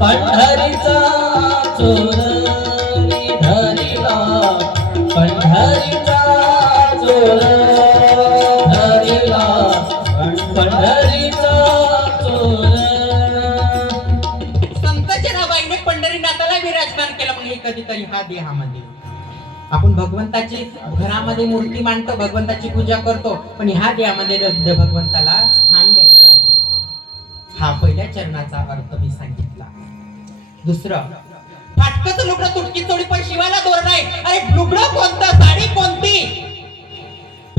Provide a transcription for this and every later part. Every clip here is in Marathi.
पंढरीचा चोर धरिला पंढरीचा चोर धरिला पंढरीचा चोर. संत जनाबाईने पंढरीनाथाला विराजमान केलं. देहामध्ये. आपण भगवंताची घरामध्ये मूर्ती मांडतो भगवंताची पूजा करतो पण ह्या देहामध्ये भगवंताला स्थान द्यायचं आहे. हा पहिल्या चरणाचा अर्थ मी सांगितला. दुसरं फाटकच लुगडं तुटकी चोडी पण शिवायला दोर नाही. अरे लुगडं कोणतं? साडी कोणती?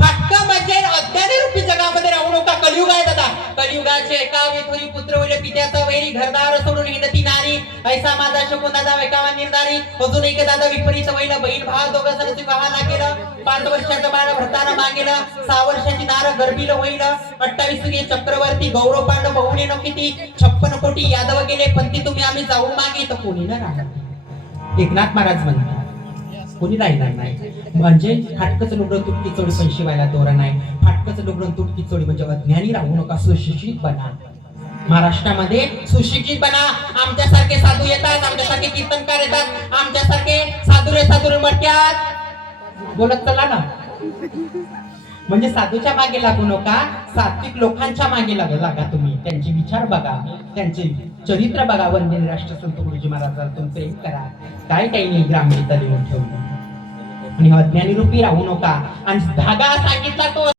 फाटक म्हणजे अज्ञानी रूपी जगामध्ये राहू नका. कलियुग आहे दादा कलियुगाचे एका वेथोरी पुत्र वैल पित्याचा वैरी घरदार सोडून हिंडती नारी. ऐसा माझा शकुनाचा वेकावा निर्धारी. अजून एक दादा विपरीत वैल बहीण भाव दोघं जण विवाह पाच वर्षाचं बाळ भरताना मागेल सहा वर्षाची नार गर्भील होईल अठ्ठावीस चक्रवर्ती गौरव पांडव बहुने न किती? छप्पन कोटी यादव गेले पण ती तुम्ही आम्ही जाऊ मागे तर कोणी ना राहणार एकनाथ महाराज म्हणतात कोणी राहणार नाही? म्हणजे फाटकच लुगडं तुटकी चोळी पण शिवायला दोरा नाही. फाटकच लुगडं तुटकी चोळी म्हणजे अज्ञानी राहू नका सुशिक्षित बना. महाराष्ट्रामध्ये सुशिक्षित बना. आमच्यासारखे साधू येतात आमच्यासारखे कीर्तनकार येतात आमच्यासारखे साधुरे साधुरे मटक्यात बोलत चला ना. म्हणजे साधूच्या मागे लागू नका सात्विक लोकांच्या मागे लागू लागा तुम्ही. त्यांचे विचार बघा. त्यांचे चरित्र बघा. वंदन राष्ट्रसंत गुरुजी महाराजांतून प्रेम करा. काय काही नाही ग्रामगीता लिहून ठेवलं? आणि अज्ञानी रूपी राहू नका. आणि धागा सांगितला तो